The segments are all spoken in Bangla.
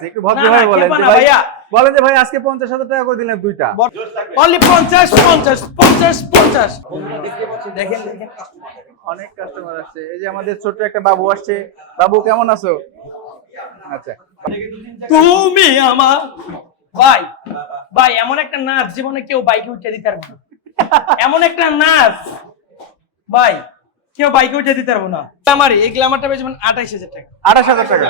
আছে একটু ভদ্র না, বলেন ভাইয়া। বলেন যে ভাই আজকে পঞ্চাশ হাজার টাকা করে দিলেন দুইটা। অনলি পঞ্চাশ পঞ্চাশ পঞ্চাশ পঞ্চাশ। দেখেন অনেক কাস্টমার আসছে। এই যে আমাদের ছোট্ট একটা বাবু আসছে। বাবু কেমন আছো? আচ্ছা। তুমি আমার ভাই ভাই এমন একটা নাচ জীবনে কেউ বাইকে উঠে দিতে পারবে না। এমন একটা নাচ। ভাই কেউ বাইকে উঠে দিতে পারব না। আমার এই গ্ল্যামারটা বেচবেন আঠাইশ হাজার টাকা। আঠাশ হাজার টাকা।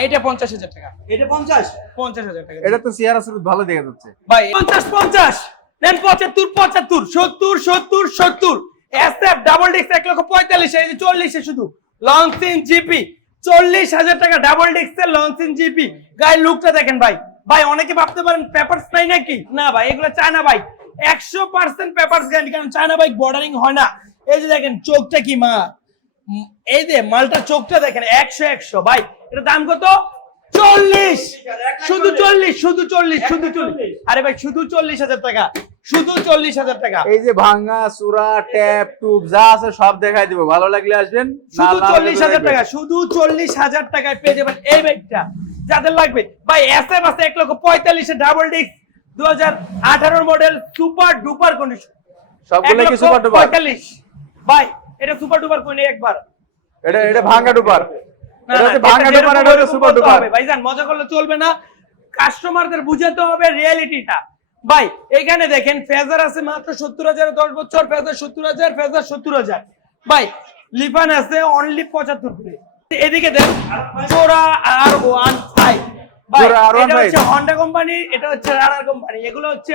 এইটা পঞ্চাশ হাজার টাকা। এটা পঞ্চাশ? পঞ্চাশ হাজার টাকা। এটা তো চেহারা শুরু ভালো দেখা যাচ্ছে। ভাই পঞ্চাশ পঞ্চাশ। দেন পঁচাত্তর পঁচাত্তর সত্তর সত্তর সত্তর। এসএফ ডাবল ডিক্স এক লক্ষ পঁয়তাল্লিশ এই যে চল্লিশে শুধু। লঞ্চিন জিপি চল্লিশ হাজার টাকা ডাবল ডিক্সের লঞ্চিন জিপি গায়ের লুকটা দেখেন ভাই। ভাই অনেকে ভাবতে পারেন পেপারস নাই নাকি? না ভাই এগুলো চায়না বাইক একশো পার্সেন্ট পেপারস গ্যারান্টি কারণ চায়না বাইক বর্ডারিং হয় না। এই যে দেখেন চোখটা কি মা এই যে মালটা চোখটা দেখেন একশো একশো। ভাই এটা দাম কত? চল্লিশ। শুধু চল্লিশ। শুধু চল্লিশ শুধু চল্লিশ। আরে ভাই শুধু চল্লিশ হাজার টাকা শুধু চল্লিশ হাজার টাকা। এই যে ভাঙা সুরা ট্যাপ টুব যা আছে সব দেখাই দিব। ভালো লাগলে আসবেন শুধু চল্লিশ হাজার টাকা শুধু চল্লিশ হাজার টাকায় পেয়ে যাবেন এই বাইকটা। যাদের লাগবে ভাই এস এম আছে এক লক্ষ পঁয়তাল্লিশে ডাবল ডিস্ক দু হাজার আঠারোর মডেল সুপার ডুপার কন্ডিশন সবগুলো কি সুপার ডুপার? পঁয়তাল্লিশ। ভাই এটা সুপার ডুপার কোন একবার? এটা এটা ভাঙা ডুপার। ভাইজান মজা করলে চলবে না। কাস্টমারদের বুঝাতে হবে রিয়েলিটিটা। ভাই এখানে দেখেন ফেজার আছে মাত্র সত্তর হাজার দশ বছর ফেজার সত্তর হাজার ফেজার সত্তর হাজার। ভাই লিফান আছে অনলি পঁচাত্তর করে। এদিকে জোড়া আর ওয়ান ফাইভ। ভাই জোড়া R15 এটা হচ্ছে হন্ডা কোম্পানি এটা হচ্ছে রানার কোম্পানি এগুলো হচ্ছে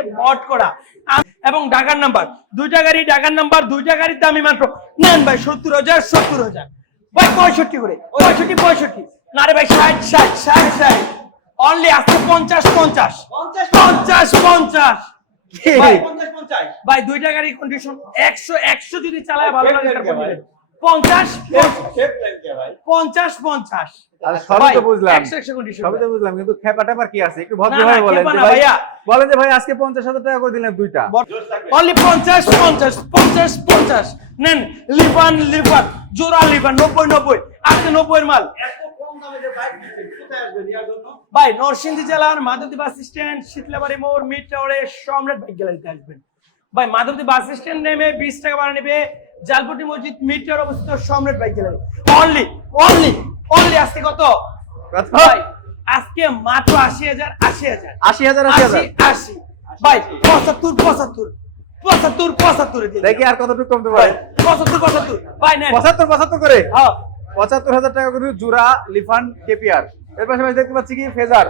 করা। এবং ঢাকার নাম্বার দুইটা গাড়ি ঢাকার নাম্বার দুইটা গাড়ির দামই মাত্র। নেন ভাই সত্তর হাজার সত্তর হাজার। ভাই পঁয়ষট্টি করে। পঁয়ষট্টি পঁয়ষট্টি। না রে ভাই ষাট ষাট ষাট ষাট। অনলি আসছে পঞ্চাশ পঞ্চাশ। পঞ্চাশ পঞ্চাশ। ভাই, দুইটা গাড়ি কন্ডিশন একশো একশো যদি চালায় ভালো লাগে? পঞ্চাশ পঞ্চাশ, শেপ লেনকে ভাই। পঞ্চাশ পঞ্চাশ। সবই তো বুঝলাম। একশো একশো condition সবই তো বুঝলাম কিন্তু খেপা টেপার কি আছে? একটু ভদ্র না, না, ভাই বলেন খেপা যে না, ভাই। ভাইয়া। বলেন যে ভাই আজকে পঞ্চাশ হাজার টাকা করে দিলেন দুইটা। অনলি পঞ্চাশ পঞ্চাশ পঞ্চাশ পঞ্চাশ। নেন লিফান লিফান জোড়া লিফান নব্বই নব্বই। আজকে নব্বই মাল। ভাই নরসিংদী জেলার মাধবদী বাস স্ট্যান্ড শীতলাবাড়ি মোড় মিড টাওয়ারে সম্রাট বাইক গ্যালারিতে আসবেন। ভাই মাধবদী বাস স্ট্যান্ড নেমে বিশ টাকা ভাড়া নেবে জালপটি মসজিদ মিটার অবস্থিত Samrat bike gallery only only only আজকে কত? ভাই আজকে মাত্র আশি হাজার আশি হাজার। আশি হাজার আশি হাজার। আশি ভাই পঁচাত্তর পঁচাত্তর। পঁচাত্তর পঁচাত্তর দেখি আর কতটুকু কমতে পারে। পঁচাত্তর পঁচাত্তর। ভাই পঁচাত্তর পঁচাত্তর করে? হ্যাঁ। পঁচাত্তর হাজার টাকা করে জুরা লিফান কেপিআর। এর পাশাপাশি দেখতে পাচ্ছি কি? ফেজার।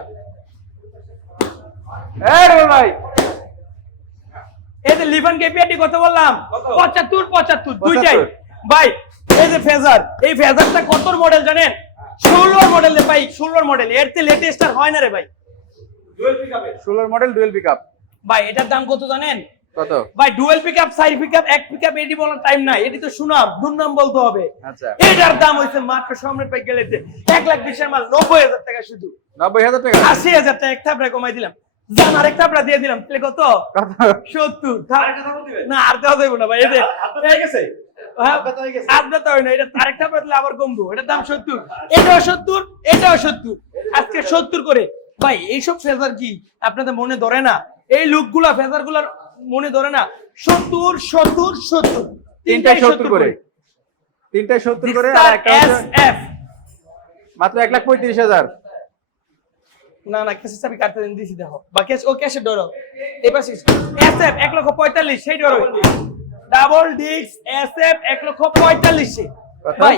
ভাই। এই যে লিভান কেপিআরটি কত বললাম কত? পঁচাত্তর পঁচাত্তর দুইটাই। ভাই এই যে ফেজার এই ফেজারটা কত মডেল জানেন? ষোলোর মডেল রে ভাই ষোলোর মডেল এর চেয়ে লেটেস্ট আর হয় না রে ভাই। ডুয়েল পিকআপে ষোলোর মডেল ডুয়েল পিক আপ ভাই এটার দাম কত জানেন? কত? ভাই ডুয়েল পিকআপ সাইড পিকআপ এক পিকআপ এটি বলার টাইম নাই। এটি তো শুনাম দুর্নাম বলতে হবে। আচ্ছা। এটার দাম হয়েছে মাত্র সম্রাট পাই গেলেতে এক লাখ বিশের মাল নব্বই হাজার টাকা শুধু। নব্বই হাজার টাকা? আশি হাজার টাকা এক কমাই দিলাম। জান আরেক থাপড়া দিয়ে দিলাম। তাহলে কত? কত? সত্তর। না আর দেওয়া যাবে না ভাই এদের হয়ে গেছে। হ্যাঁ, আপনার তো আপনার তো হয় না, এটা আরেকটা বদলে আবার কমবো। এটার দাম 70 এটাও 70 এটাও 70 আজকে 70 করে। ভাই, এইসব ফেজার কি? আপনাদের মনে ধরে না? এই লুকগুলা ফেজারগুলার মনে ধরে না? 70, 70, 70 তিনটাই সত্তর করে। তিনটাই সত্তর করে মাত্র এক লাখ পঁয়ত্রিশ হাজার। না না ক্যাশে চাবি কাটতে দিন দিছি দেখো। বা ক্যাশ ও ক্যাশে ডরো এই পাশে এসএফ 1 লক্ষ 45 সেই ডরো ডাবল ডিক্স এসএফ 1 লক্ষ 45 কত? ভাই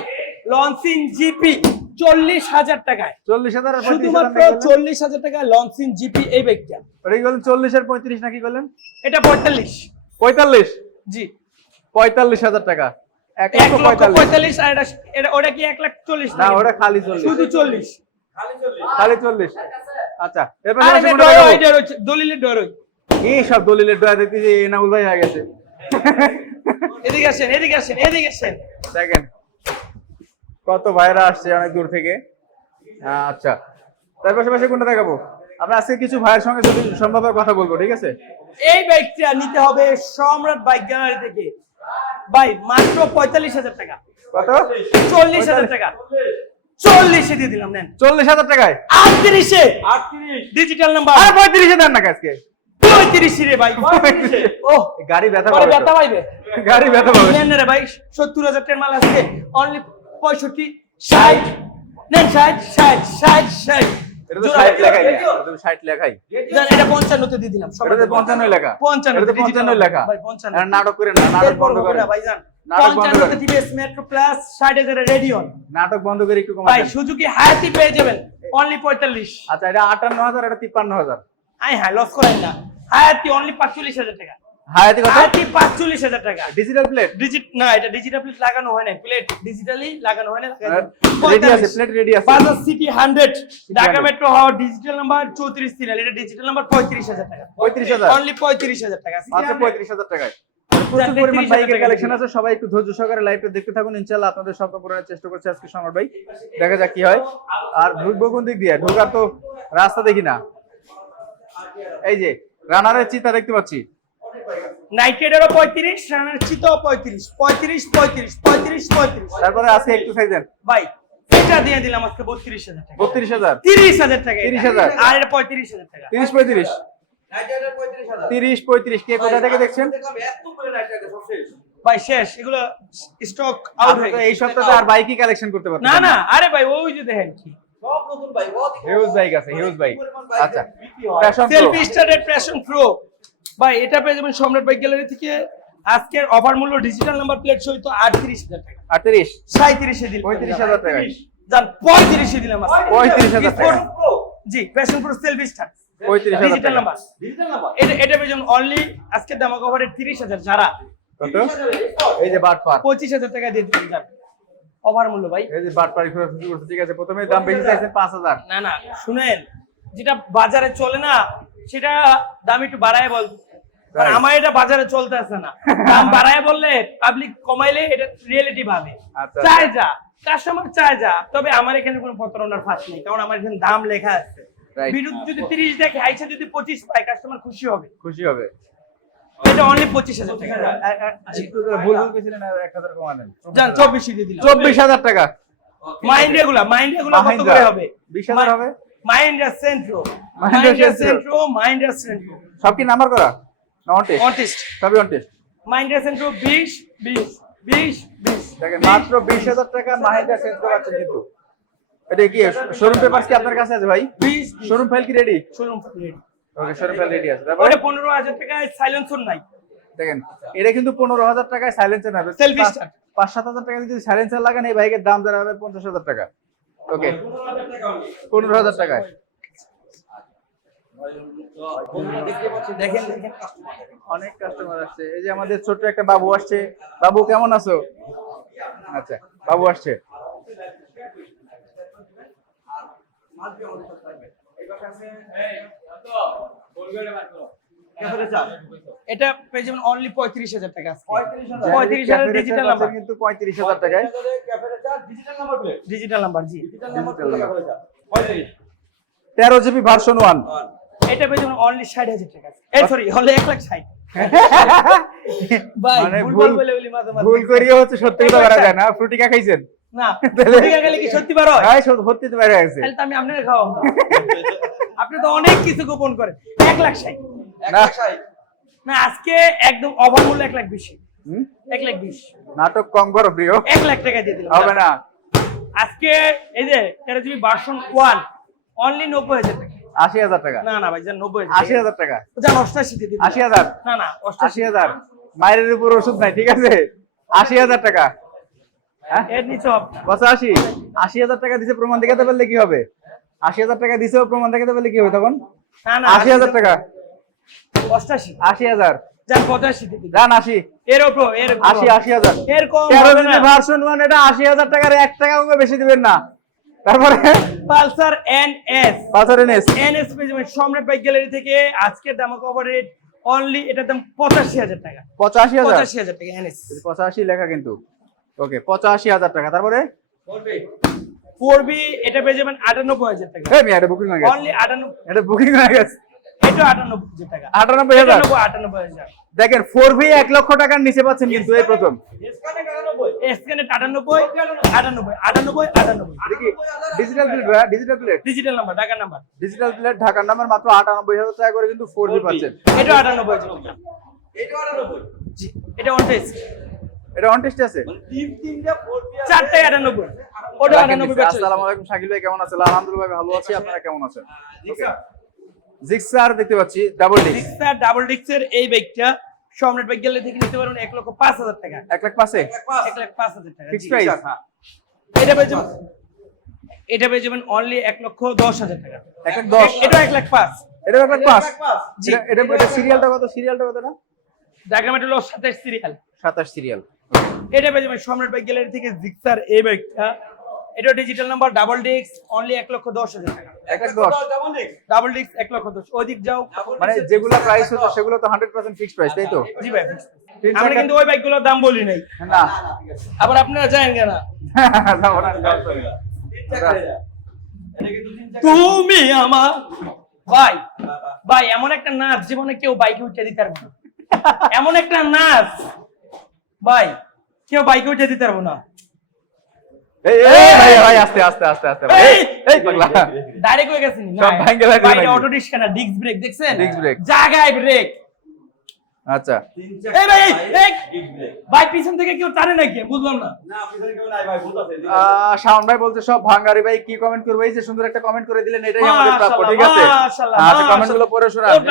লঞ্চিং জিপি চল্লিশ হাজার আর পঁয়ত্রিশ হাজার শুধুমাত্র? চল্লিশ হাজার টাকা লঞ্চিং জিপি এই বাইকটা বললেন চল্লিশ আর পঁয়ত্রিশ নাকি বললেন? এটা পঁয়তাল্লিশ। পঁয়তাল্লিশ? জি। পঁয়তাল্লিশ হাজার টাকা। এক এক লক্ষ পঁয়তাল্লিশ। পঁয়তাল্লিশ আর এটা ওটা কি এক লাখ চল্লিশ না ওটা খালি চল্লিশ। শুধু চল্লিশ খালি চল্লিশ। খালি চল্লিশ। আচ্ছা এরপর আরে আসে এটা কোনটা ডরো, দেখাবো? এটা রয়েছে, দলিলের ডরই এই সব দলিলের ডয়া দেখতেছি এনামুল ভাই হয়ে গেছে। এদিকে আসেন এদিকে আসেন এদিকে আসেন। দেখেন কত ভাইরা আসছে অনেক দূর থেকে। আচ্ছা তার পাশাপাশি কোনটা দেখাবো? আমরা আজকে কিছু ভাইয়ের সঙ্গে যদি সম্ভব কথা বলব ঠিক আছে? এই বাইকটা নিতে হবে সম্রাট বাইক গ্যালারি থেকে। ভাই মাত্র পঁয়তাল্লিশ হাজার টাকা। কত? চল্লিশ হাজার টাকা। চল্লিশে দিয়ে দিলাম নেন। চল্লিশ হাজার টাকায়? আটত্রিশে। আটত্রিশ। ডিজিটাল নাম্বার আর পঁয়ত্রিশে দেন না আজকে? পঁয়ত্রিশে রে ভাই ও গাড়ি ব্যথা পাবে ব্যথা পাইবে। গাড়ি ব্যথা পাবে। নেন রে ভাই সত্তর হাজার টাকার মাল আছে অনলি পঁয়ষট্টি ষাট। নেন ষাট ষাট ষাট ষাট। এটা তো জোড়া ষাট রেডিও, লেখাই রেডিও। এটা তো ষাট লেখাই। জান, এটা দিয়ে দিলাম লেখা। লেখা। ভাই। আর নাটক করে না নাটক বন্ধ করে না ভাইজান। নাটক বন্ধ করে। টিভিএস মেট্রো প্লাস ষাট হাজারের রেডিও। নাটক বন্ধ করে একটু ভাই সুজুকি হায়াতি পেয়ে যাবেন অনলি পঁয়তাল্লিশ। আচ্ছা এটা আটান্ন হাজার এটা তিপ্পান্ন হাজার। আই হ্যাঁ লস করেন না। হায়াতি অনলি পাঁচচল্লিশ হাজার টাকা। হায়াতি হায়াতি টাকা। ডিজিটাল প্লেট ডিজিট না এটা ডিজিটাল প্লেট লাগানো হয় না প্লেট ডিজিটালি লাগানো হয় না রেডি আছে প্লেট রেডি আছে। Bajaj CT Dhaka metro digital number serial এটা ডিজিটাল নাম্বার পঁয়ত্রিশ হাজার টাকা। অনলি মাত্র টাকায়। প্রচুর পরিমাণ বাইকের কালেকশন আছে। সবাই একটু ধৈর্য সহকারে লাইভটা দেখতে থাকুন। ইনশাআল্লাহ আপনাদের স্বপ্ন পূরণের চেষ্টা করছে আজকে সমর ভাই। দেখা যাক কি হয়। আর ঢুকবো কোন দিক দিয়ে? ঢোকার তো রাস্তা দেখি না। এই যে রানারের চিতা দেখতে পাচ্ছি। নাইটেডেরও পঁয়ত্রিশ রানার চিতো পঁয়ত্রিশ পঁয়ত্রিশ পঁয়ত্রিশ পঁয়ত্রিশ পঁয়ত্রিশ। তারপরে আজকে একটু সাইজেন ভাই এটা দিয়ে দিলাম আজকে বত্রিশ হাজার টাকা। বত্রিশ হাজার। তিরিশ হাজার টাকা এটা। 30,000 আর এটা পঁয়ত্রিশ হাজার টাকা। তিরিশ পঁয়ত্রিশ। হাজার। তিরিশ পঁয়ত্রিশ। কে কোথা থেকে দেখছেন? ভাই শেষ। এগুলো স্টক আউট হয়ে গেছে। এই সপ্তাহে আর বাইকই কালেকশন করতে পারছেন না না। আরে ভাই ওই যে দেখেন কি। সব নতুন বাইক হিউজ বাইক আছে হিউজ বাইক আচ্ছা সেলফি স্টার্টেড প্যাশন প্রো ভাই এটা পেয়ে যাবেন সম্রাট বাইক গ্যালারি থেকে। আজকের অফার মূল্য ডিজিটাল নাম্বার প্লেট সহিত আটত্রিশ হাজার টাকা। আটত্রিশ? সাঁত্রিশে দিলাম। পঁয়ত্রিশ হাজার টাকায় যান পঁয়ত্রিশে দিলাম। পঁয়ত্রিশ হাজার টাকা। জি প্যাশন প্রো সেলফি স্টার্ট পঁয়ত্রিশ ডিজিটাল নাম্বার ডিজিটাল নাম্বার এটা এটা পেয়ে যাবেন অনলি আজকে দাম কভারের তিরিশ হাজার যারা। কত? এই যে বাট পার। পঁচিশ হাজার টাকা দিয়ে দিবেন যান। অফার মূল্য ভাই। এই যে বাট পার ঠিক আছে প্রথমে দাম বেশি চাইছেন পাঁচ হাজার। না না শুনেন যেটা বাজারে চলে না সেটা দাম একটু বাড়ায় বল. আমার এটা বাজারে চলতে আছে না। দাম বাড়ায় বললে পাবলিক কমাইলে এটা রিয়েলিটি ভাবে। আচ্ছা, চায় যা কাস্টমার চায় যা তবে আমার এখানে কোনো প্রতারণার ফাঁস নেই কারণ আমার এখানে দাম লেখা আছে. বিদ্যুৎ যদি তিরিশ দেখে আইসা যদি পঁচিশ পায় কাস্টমার খুশি হবে। খুশি হবে। এটা অনলি পঁচিশ হাজার টাকা। জি। একটু তো ভুল ভুল গেছিলেন এক হাজার কমালেন। যান চব্বিশ চব্বিশ হাজার টাকা। মাইন্ড এগুলা মাইন্ড এগুলা কত করে হবে? 20,000 হবে? মাইন্ডা সেন্ট্রো মাইন্ডা সেন্ট্রো। সেন্ট্রো মাইন্ডা সেন্ট্রো সব কি নাম্বার করা? না অনটেস্ট সবই অনটেস্ট মাইন্ডা সেন্ট্রো দেখেন মাত্র বিশ হাজার টাকা কিন্তু। এটা কি শোরুম পেপার কি আপনার কাছে আছে ভাই? বিশ শোরুম ফাইল কি রেডি শুনুন ওকে শোরুম ফাইল রেডি আছে। তারপরে ওটা পনেরো হাজার টাকায় সাইলেন্সর নাই। দেখেন এটা কিন্তু পনেরো হাজার টাকায় সাইলেন্সার হবে পাঁচ- পাঁচ সাত হাজার টাকা যদি সাইলেন্সার লাগান এই বাইকের দাম দাঁড়াবে পঞ্চাশ হাজার টাকা। ওকে পনেরো হাজার টাকায়। দেখেন দেখেন অনেক কাস্টমার আসছে। এই যে আমাদের ছোট্ট একটা বাবু আসছে। বাবু কেমন আছো? আচ্ছা বাবু আসছে। এটা পেয়ে যাবেন অনলি পঁয়ত্রিশ হাজার টাকা পঁয়ত্রিশ হাজার। ডিজিটাল নাম্বার কিন্তু পঁয়ত্রিশ হাজার টাকায়। Digital number plate digital number জি। ডিজিটাল নাম্বার তেরো জিবি ভার্সন ওয়ান এটা পেয়ে যাবেন অনলি ষাট হাজার টাকা এই সরি অনলি এক লাখ ষাট। মানে ভুল ভুল বলে বলি মাঝে মাঝে। ভুল করিয়ে হচ্ছে সত্যি কথা বলা যায় না। ফ্রুটিকা খাইছেন? না কি সত্যি হ্যাঁ? সত্যি সত্যি তো বাইরে গেছে তাহলে তো আমি আপনাকে খাওয়াবো আপনি তো অনেক কিছু গোপন করেন। এক লাখ ষাট। না। না আজকে একদম অভাবমূল্য এক লাখ বিশ। এক লাখ বিশ। নাটক কম করো প্রিয়। এক লাখ টাকা দিয়ে দিলাম। হবে না। আজকে এই যে তেরো জিবি ভার্সন ওয়ান অনলি নব্বই হাজার টাকা। আশি হাজার টাকা। না না ভাই যান নব্বই আশি হাজার টাকা। যান অষ্টাশি দিয়ে আশি হাজার? না না অষ্টাশি। হাজার? মায়ের উপর ওষুধ নাই ঠিক আছে? আশি হাজার টাকা। হ্যাঁ? এর নিচে। পঁচাশি। আশি হাজার টাকা দিছে প্রমাণ দেখাতে পারলে কি হবে? আশি হাজার টাকা দিছেও প্রমাণ দেখাতে পারলে কি হবে তখন? না না আশি হাজার টাকা। অষ্টাশি। আশি হাজার। এক টাকা বেশি দিবেন না। তারপরে? Pulsar N S NS. NS N S Samrat bike gallery থেকে আজকের দাম কভার রেট অনলি এটার দাম পঁচাশি হাজার টাকা। পঁচাশি হাজার? পঁচাশি হাজার টাকা এনএস। পঁচাশি লেখা কিন্তু। ওকে পঁচাশি হাজার টাকা। তারপরে? বলবে। ফোর বি এটা পেয়ে যাবেন আটানব্বই হাজার টাকা। হ্যাঁ বুকিং হয়ে গেছে। অনলি আটানব্বই। এটা বুকিং হয়ে গেছে। এটা আটানব্বই হাজার? টাকা দেখেন লক্ষ টাকার নিচে পাচ্ছেন কিন্তু এই প্রথম। ডিসকাউন্টে 99 স্ক্যানে আটানব্বই আটানব্বই আটানব্বই। আটানব্বই দেখি digital plate digital plate digital number ঢাকার নাম্বার ডিজিটাল প্লেট ঢাকার নাম্বার মাত্র টাকা করে কিন্তু ফোর ভি পাচ্ছেন। এটা আটানব্বই হাজার টাকা। এটা 99 জি এটা ওয়ান টেস্ট এটা অন টেস্ট আছে? মানে তিন তিনটা 4 আটানব্বই। ওটা আটানব্বই পাচ্ছেন আসসালামু আলাইকুম শাকিল ভাই কেমন আছেন? আলহামদুলিল্লাহ ভাই ভালো আছি আপনারা কেমন আছেন? জিক্সার জিক্সার দেখতে পাচ্ছি ডাবল ডিস্ক ডিক্সার ডাবল ডিক্সের এই বাইকটা সম্রাট বাইক গেলে থেকে নিতে পারবেন এক লক্ষ পাঁচ হাজার টাকা। এক লাখ পাশে এক লাখ পাঁচ। হাজার টাকা ফিক্সড জি। প্রাইস এটা পেয়ে যাবেন এটা পেয়ে যাবেন অনলি এক লক্ষ দশ হাজার টাকা। এক লাখ দশ। এটা এক লাখ পাঁচ। এটা এক লাখ পাঁচ? জি। এটা- এটা সিরিয়ালটা কত? সিরিয়ালটা কত না ডায়গ্রাম এটা হলো সাতাশ সিরিয়াল সাতাশ সিরিয়াল এটা পেয়ে যাবেন সম্রাট বাইক গ্যালারি থেকে জিক্সার এই বাইকটা এটা digital number double disc only এক লক্ষ দশ হাজার টাকা। এক লাখ দশ। ডাবল ডিস্ক ডাবল এক লক্ষ দশ। ওদিক যাও। মানে যেগুলো প্রাইস হতো সেগুলো তো হান্ড্রেড পার্সেন্ট ফিক্সড প্রাইস তাই তো? জি ভাই আমরা কিন্তু ওই বাইকগুলোর দাম বলি নাই। না। আবার আপনারা জানেন কেনা? না, ওটা আমি জানতাম না। তিন চাকা এটা এটা কিন্তু তিন চাকা তুমি আমার ভাই ভাই এমন একটা নাচ জীবনে কেউ বাইকে উঠে দিতে পারবে না। এমন একটা নাচ। ভাই কেউ বাইকে উঠে দিতে পারব না। জায়গায় ব্রেক আচ্ছা। এই ভাই, ভাই পিছন থেকে কেউ টানে নাকি? বুঝলাম না। শাওন ভাই বলছে সব ভাঙ্গারি ভাই কি কমেন্ট করবে? এই যে সুন্দর একটা কমেন্ট করে দিলেন এটাই আমাদের প্রাপ্য ঠিক আছে? আচ্ছা কমেন্টগুলো মাশাআল্লাহ। পড়ে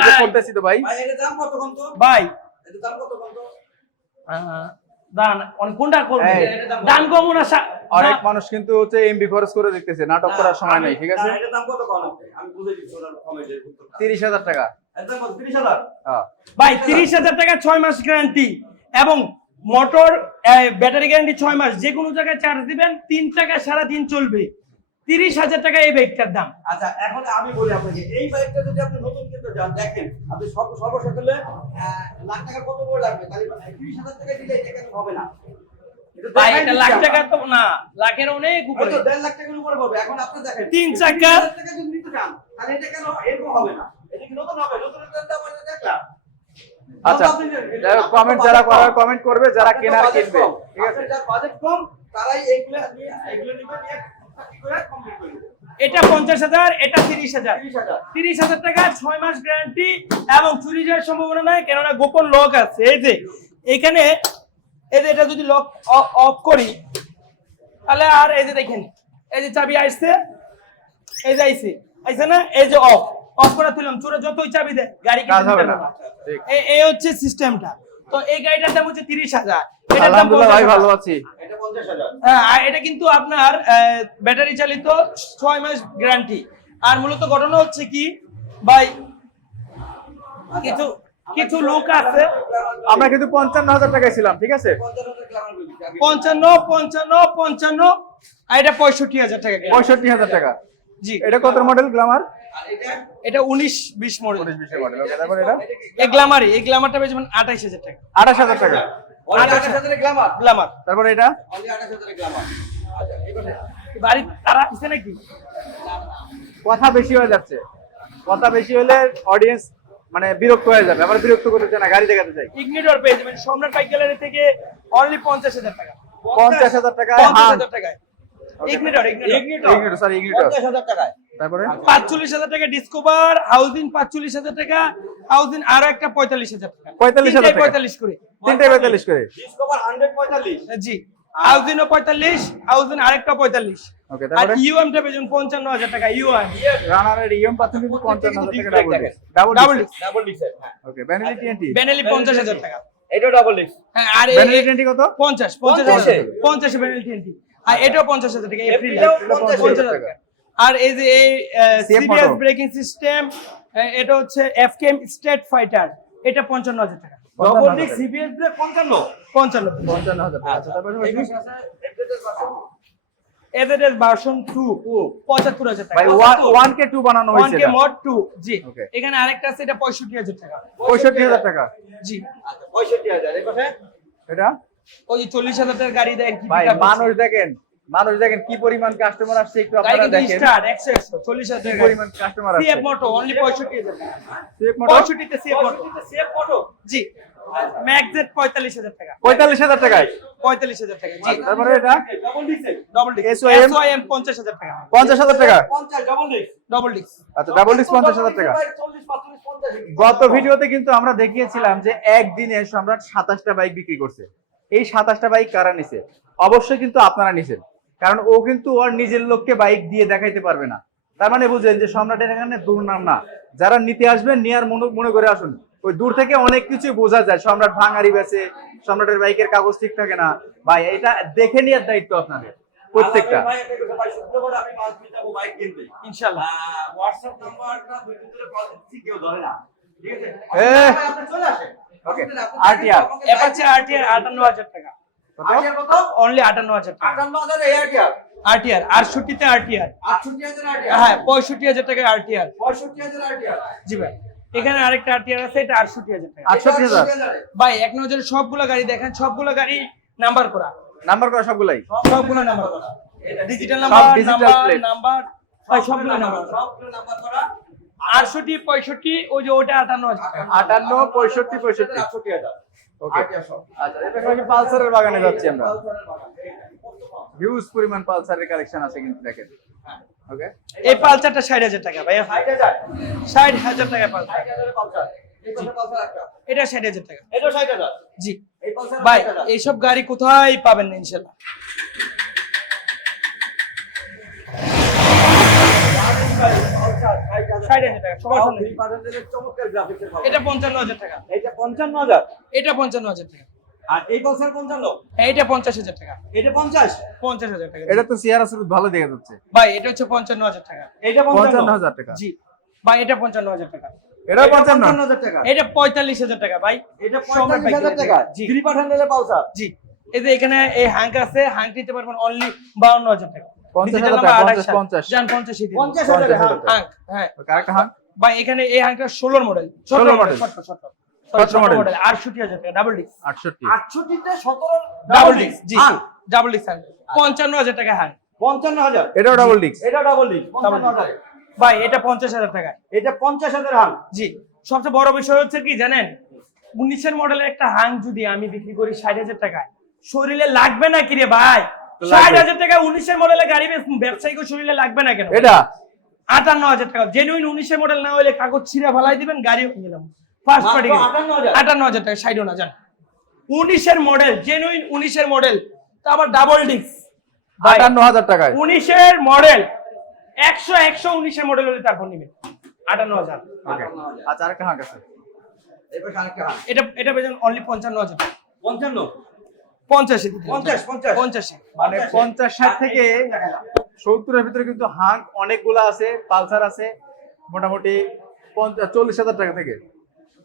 ভাই। পড়তেছি তো ভাই। ভাই এর দাম কত কোন তো ভাই। এর দাম কত কোন তো আহ, দান কোনটা করবে। দান কমু না অনেক মানুষ কিন্তু হচ্ছে এমবি খরচ করে দেখতেছে নাটক করার সময় নেই ঠিক আছে? না, এটার দাম কত কোন আপনি আমি বুঝে দিচ্ছি ওনার কমেন্টের উত্তরটা তিরিশ হাজার টাকা। এর দাম কত? 30000 হ্যাঁ। ভাই তিরিশ হাজার টাকা ছয় মাস গ্যারান্টি। এবং মোটর ব্যাটারি গ্যারান্টি ছয় মাস। যে কোনো জায়গায় চার্জ দিবেন তিন টাকা সারা দিন চলবে। তিরিশ হাজার টাকা এই বাইকটার দাম। আচ্ছা এখন আমি বলি আপনাকে এই বাইকটা যদি আপনি নতুন কিনতে যান দেখেন আপনি সর্ব সর্বশেষে লাখ টাকা কত করে লাগবে? তাহলে তিরিশ হাজার টাকা দিলে এটা কেন হবে না? এটা ভাই দেখাই এটা দিচ্ছি লাখ টাকা তো না লাখের অনেক উপরে। দেড় লাখ টাকার উপরে পড়বে এখন আপনি দেখেন তিন চাকা। টাকা যদি নিতে চান তাহলে এটা কেন এরকম হবে না? এটা কি নতুন হবে? নতুন দাম দেখলাম। আচ্ছা কমেন্ট যারা করার কমেন্ট করবে যারা কেনার কিনবে ঠিক আছে? যার বাজেট কম তারাই এইগুলো এইগুলো নিবে নিয়ে এটা পঞ্চাশ হাজার এটা তিরিশ হাজার। তিরিশ হাজার। টাকা ছয় মাস গ্যারান্টি এবং চুরি যাওয়ার সম্ভাবনা নাই কেননা গোপন লক আছে। এই যে এখানে এই যে এটা যদি লক অফ করি তাহলে আর এই যে দেখেন এই যে চাবি আসছে এই যে আইছে। আইছে না? এই যে অফ অফ করে তুললাম চোরে যতই চাবি দেয় গাড়ি কাজ হবে না। এই হচ্ছে সিস্টেমটা তো এই গাড়িটার দাম হচ্ছে তিরিশ হাজার। এটার দাম আলহামদুলিল্লাহ ভাই ভালো আছি। এটা 50000 হ্যাঁ এটা কিন্তু আপনার ব্যাটারি চালিত ছয় মাস গ্যারান্টি। আর মূলত ঘটনা হচ্ছে কি ভাই কিছু কিছু লোক আছে। আমরা কিন্তু পঞ্চান্ন হাজার টাকায় ছিলাম ঠিক আছে? 50000 গ্লামার বলি আগে পঞ্চান্ন পঞ্চান্ন পঞ্চান্ন আর এটা পঁয়ষট্টি হাজার টাকা পঁয়ষট্টি হাজার টাকা। জি। এটা কত মডেল গ্লামার আর এটা এটা উনিশ বিশ মডেল। উনিশ বিশের মডেল ওকে তারপর এটা? এই পেয়ে যাবেন টাকা। আঠাশ হাজার টাকা। অনলি 28000 গ্লামার গ্লামার তারপর এটা? অনলি 28000 গ্লামার আচ্ছা বাড়ি তারা আছে নাকি? কথা বেশি হয়ে যাচ্ছে। কথা বেশি হলে অডিয়েন্স মানে বিরক্ত হয়ে যাবে। আবার বিরক্ত করতে চায় না গাড়ি দেখাতে চাই ইগনিটর পেয়ে যাবেন। সম্রাট বাইক গ্যালারি থেকে অনলি পঞ্চাশ হাজার টাকা। পঞ্চাশ হাজার টাকায় পঞ্চাশ হান। হাজার টাকায়। ইগনিটর ইগনিটর ইগনিটর ইগনিটর 50000 টাকায়। তারপরে? পাঁচচল্লিশ হাজার টাকা ডিসকভার হাউজিং পাঁচচল্লিশ হাজার টাকা হাউজিং আরও একটা পঁয়তাল্লিশ হাজার টাকা। 45,000 টাকা। পঁয়তাল্লিশ করে। তিনটে পঁয়তাল্লিশ করে। ডিসকভার 145 জি। হাউজিং ও পঁয়তাল্লিশ আরেকটা পঁয়তাল্লিশ। ওকে আর ইউএম টা পেয়েছেন পঞ্চান্ন হাজার টাকা ইউএম রানারের ইএম পাচ্ছেন কিন্তু পঞ্চান্ন হাজার টাকা ডাবল ডাবল ডাবল ডিক্স হ্যাঁ। ওকে ব্যানেলি টিএনটি বেনেলি পঞ্চাশ হাজার টাকা। এটাও ডাবল ডিক্স হ্যাঁ আর টিএনটি কত? বেনেলি টিএনটি আর এটাও পঞ্চাশ হাজার টাকা এপ্রিল এপ্রিলেও পঞ্চাশ পঞ্চাশ হাজার টাকা। আর এই যে এই সিবিএস ব্রেকিং সিস্টেম এটা হচ্ছে এফকেএম স্টেট ফাইটার এটা পঞ্চান্ন হাজার টাকা। ডাবল ডিক্স সিবিএস 55 পঞ্চান্ন। পঞ্চান্ন হাজার টাকা। আচ্ছা এফজেড ভার্সন টাকা। ভাই কে টু বানানো ওয়ান হয়েছে কে মড টু জি। এখানে আরেকটা আছে এটা পঁয়ষট্টি হাজার টাকা। পঁয়ষট্টি হাজার টাকা। জি। আচ্ছা 65000 এই পাশে এটা? ওই যে চল্লিশ হাজার টাকার গাড়ি দেয় কি ভাই মানুষ দেখেন মানুষ দেখেন কি পরিমাণ কাস্টমার আসছে একটু আপনারা দেখেন। একশো চল্লিশ কি হাজার পরিমাণ কাস্টমার আসছে। সিএফ মোটো অনলি পঁয়ষট্টি হাজার টাকা। Swift Moto? পঁয়ষট্টিতে সিএফ মোটো সেভ ফটো জি। হাজার টাকা। পঁয়তাল্লিশ হাজার টাকায়? পঁয়তাল্লিশ হাজার টাকা জি। তারপরে এটা? ডাবল ডিক্সেল ডবল এসওআইএম পঞ্চাশ হাজার টাকা। পঞ্চাশ হাজার টাকা? 50 ডাবল ডিক্স ডবল ডিস্ক আচ্ছা ডাবল হাজার টাকা। 40 45 50 গত ভিডিওতে কিন্তু আমরা দেখিয়েছিলাম যে একদিনে সম্রাট সাতাশটা বাইক বিক্রি করছে। এই সাতাশটা বাইক কারা নিছে? অবশ্যই কিন্তু আপনারা নিছেন। কারণ ও কিন্তু ওর নিজের লোককে বাইক দিয়ে দেখাইতে পারবে না। তার মানে বুঝেন যে সম্রাটের এখানে দুর্নাম না যারা নিতে আসবেন নেয়ার মনে মনে করে আসুন। ওই দূর থেকে অনেক কিছু বোঝা যায়। সম্রাট ভাঙারি বেছে সম্রাটের বাইকের কাগজ ঠিক থাকে না। ভাই এটা দেখে নেওয়ার দায়িত্ব আপনাদের প্রত্যেকটা। ইনশাল্লাহ। হোয়াটসঅ্যাপ নাম্বারটা দুই দিন ধরে কল কেউ ধরে না। অ্যাপাচি আরটিআর টাকা। কত? অনলি টাকা। আরটিআর হ্যাঁ টাকা আরটিআর আরটিআর জি ভাই এখানে আরেকটা আরটিআর আছে এটা আটষট্টি হাজার টাকা। ভাই এক নজরে সবগুলো গাড়ি দেখেন সবগুলো গাড়ি নাম্বার করা। নাম্বার করা সবগুলাই? সবগুলো নাম্বার করা। ডিজিটাল নাম্বার নাম্বার সবগুলো নাম্বার করা। আটষট্টি পঁয়ষট্টি ওই যে ওটা আটান্ন টাকা আটান্ন পঁয়ষট্টি পঁয়ষট্টি। আচ্ছা পালসারের বাগানে যাচ্ছি আমরা। হিউজ পরিমাণ পালসারের কালেকশন আছে কিন্তু দেখেন। ওকে এই পালসারটা ষাট হাজার টাকা ভাইয়া। ষাট হাজার? ষাট হাজার টাকা পালসার। এটা ষাট হাজার টাকা। জি। এই পালসার ভাই এইসব গাড়ি কোথায় পাবেন না ইনশাল্লাহ এটা পঞ্চান্ন হাজার টাকা। এইটা পঞ্চান্ন হাজার? এটা পঞ্চান্ন হাজার টাকা। আর এই পালসার পঞ্চান্ন? এইটা পঞ্চাশ হাজার টাকা। এটা পঞ্চাশ? পঞ্চাশ হাজার টাকা। এটা তো সিআর আসলে ভালো দেখা যাচ্ছে। ভাই এটা হচ্ছে পঞ্চান্ন হাজার টাকা। এইটা পঞ্চান্ন। পঞ্চান্ন হাজার টাকা। জি। ভাই এটা পঞ্চান্ন হাজার টাকা। এটা পঞ্চান্ন। হাজার টাকা। এটা পঁয়তাল্লিশ হাজার টাকা ভাই। এটা পঁয়তাল্লিশ হাজার টাকা। জি। থ্রি পার্সেন্টের পালসার জি। এই এখানে এই হ্যাঙ্ক আছে হ্যাঙ্ক নিতে পারবেন অনলি বাউন্ন হাজার টাকা। পঞ্চাশ Digital হাজার number টাকা, 28 পঞ্চাশ, যান পঞ্চাশই দিন। পঞ্চাশ হাজার পঞ্চাশ হাজার হ্যাঁ। হ্যাঙ্ক হ্যাঁ। কারেক্ট হ্যাঁ ভাই এখানে এই হ্যাঙ্কটা ষোলোর মডেল 16 model। মডেল আটষট্টি হাজার টাকা ডাবল ডিস্ক আটষট্টি। আটষট্টিতে সতেরো ডাবল ডিস্ক জি হ্যাঁ, ডাবল ডিস্ক পঞ্চান্ন হাজার টাকা পঞ্চান্ন হাজার। এটাও ডাবল ডিস্ক এটা ডাবল ডিস্ক ভাই এটা পঞ্চাশ হাজার টাকা। এটা পঞ্চাশ হাজার জি। সবচেয়ে বড় বিষয় হচ্ছে কি জানেন? উনিশের মডেলের একটা হাং যদি আমি বিক্রি করি ষাট হাজার টাকায় শরীরে লাগবে না কি রে ভাই। ষাট হাজার টাকা উনিশের মডেলের গাড়ি ব্যবসায়িক শরীরে লাগবে না কেন? এটা? আটান্ন হাজার টাকা। জেনুইন উনিশের মডেল না হলে কাগজ ছিঁড়ে ফেলাই দিবেন গাড়িও কিনে নিলাম ফার্স্ট পার্টি 58,000 আটান্ন হাজার? টাকা ষাট না যান উনিশের মডেল জেনুইন উনিশের মডেল তা আবার ডাবল ডিস্ক আটান্ন হাজার টাকায়। উনিশের মডেল একশো একশো উনিশের মডেল হলে তারপর নিবেন। আটান্ন হাজার। আচ্ছা আরেকটা হাঁক আছে। এটা এটা পেয়েছেন অনলি পঞ্চান্ন হাজার। পঞ্চান্ন? পঞ্চাশে পঞ্চাশ মানে পঞ্চাশ। ষাট থেকে সত্তরের ভিতরে কিন্তু হাঁক অনেকগুলা আছে পালসার আছে মোটামুটি পঞ্চাশ চল্লিশ হাজার টাকা থেকে।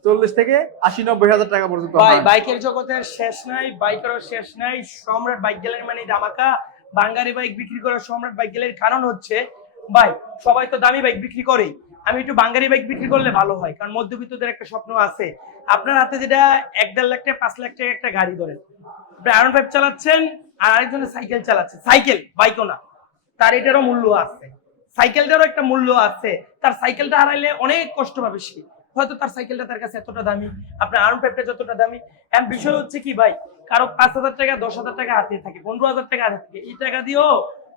চল্লিশ থেকে আশি নব্বই হাজার টাকা পর্যন্ত ভাই বাইকের জগতের শেষ নাই বাইকেরও শেষ নাই। সম্রাট বাইক গ্যালারি মানে ধামাকা। বাঙ্গারি বাইক বিক্রি করার সম্রাট বাইক গেলের কারণ হচ্ছে ভাই সবাই তো দামি বাইক বিক্রি করেই। আমি একটু বাঙ্গারি বাইক বিক্রি করলে ভালো হয়, কারণ মধ্যবিত্তদের একটা স্বপ্ন আছে। আপনার হাতে যেটা এক দেড় লাখ টাকা, পাঁচ লাখ টাকা একটা গাড়ি ধরেন। আয়রন ফাইভ চালাচ্ছেন আর আরেকজনের সাইকেল চালাচ্ছে সাইকেল বাইকও না। তার এটারও মূল্য আছে। সাইকেলটারও একটা মূল্য আছে। তার সাইকেলটা হারাইলে অনেক কষ্ট পাবে সে। হয়তো তার সাইকেলটা তার কাছে এতটা দামি। আপনার আর্ম প্যাপটা যতটা দামি। এখন বিষয় হচ্ছে কি ভাই, কারও পাঁচ হাজার টাকা, দশ হাজার টাকা হাতে থাকে, পনেরো হাজার টাকা হাতে থাকে। এই টাকা দিয়েও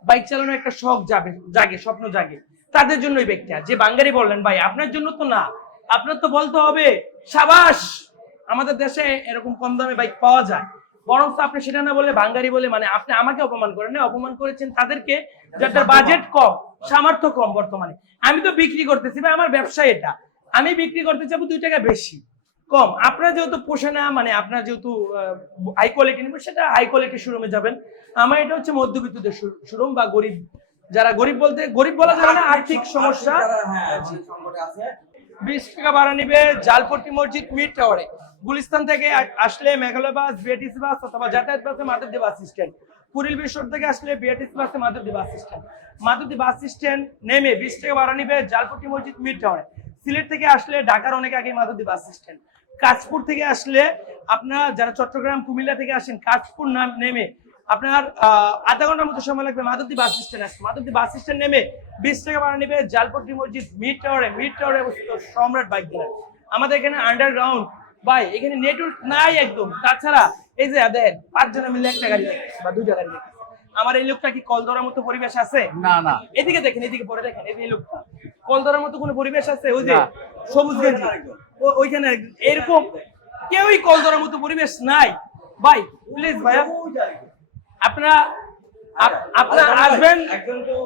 বাইক চালানোর একটা শখ যাবে জাগে, স্বপ্ন জাগে। তাদের জন্য ব্যক্তিটা যে বাঙ্গারি বললেন, ভাই, আপনার জন্য তো না, আপনার তো বলতে হবে, সাবাস! আমাদের দেশে এরকম কম দামে বাইক পাওয়া যায়। বরং তো আপনি সেটা না বলে, বাঙ্গারি বলে মানে আপনি আমাকে অপমান করেন। অপমান করেছেন তাদেরকে, যাদের বাজেট কম, সামর্থ্য কম বর্তমানে। আমি তো বিক্রি করতেছি, ভাই, আমার ব্যবসা এটা। আমি বিক্রি করতে চাবো দুই টাকা বেশি, কম। আপনার যেহেতু পোষে না মানে আপনার যেহেতু হাই কোয়ালিটি নেবেন, সেটা হাই কোয়ালিটি শোরুমে যাবেন। আমার এটা হচ্ছে মধ্যবিত্তদের শোরুম বা গরিব যারা গরিব বলতে গরিব বলা যাবে না আর্থিক সমস্যা। হ্যাঁ বিশ টাকা ভাড়া নিবে জালপট্টি মসজিদ মিড টাওয়ারে। গুলিস্তান থেকে আসলে মেঘালয় বাস বিআরটিসি বাস অথবা যাতায়াত বাসে মাধবদী বাস স্ট্যান্ড। পুরিল বিশ্বর থেকে আসলে বিআরটিসি বাসে Madhabdi bus stand. Madhabdi bus stand নেমে বিশ টাকা ভাড়া নিবে জালপট্টি মসজিদ মিড টাওয়ারে। সিলেট থেকে আসলে ঢাকার অনেক আগে মাধবদী বাস স্ট্যান্ড। কাজপুর থেকে আসলে আপনারা যারা চট্টগ্রাম কুমিল্লা থেকে আসেন কাজপুর নাম নেমে আপনার আহ, আধা ঘণ্টার মতো সময় লাগবে মাধবদী বাস স্ট্যান্ড আসতে। মাধবদী বাস স্ট্যান্ড নেমে বিশ টাকা ভাড়া নেবে জালপট্টি মসজিদ মিড টাওয়ারে। মিড টাওয়ারে অবস্থিত সম্রাট বাইক ডিলার আমাদের এখানে আন্ডারগ্রাউন্ড ভাই এখানে নেটওয়ার্ক নাই একদম। তাছাড়া এই যে দেখেন পাঁচজনে মিলে একটা গাড়ি বা দুইটা গাড়ি আমার এই লোকটা কি কল ধরার মতো পরিবেশ আছে? না না। এদিকে দেখেন এদিকে পরে দেখেন এই যে এই লোকটা। কল ধরার মতো কোনো পরিবেশ আছে? ওই যে সবুজ গেঞ্জি ওইখানে এরকম কেউই কল ধরার মতো পরিবেশ নাই। ভাই প্লিজ ভাইয়া। আপনারা আপ- আপনারা আসবেন।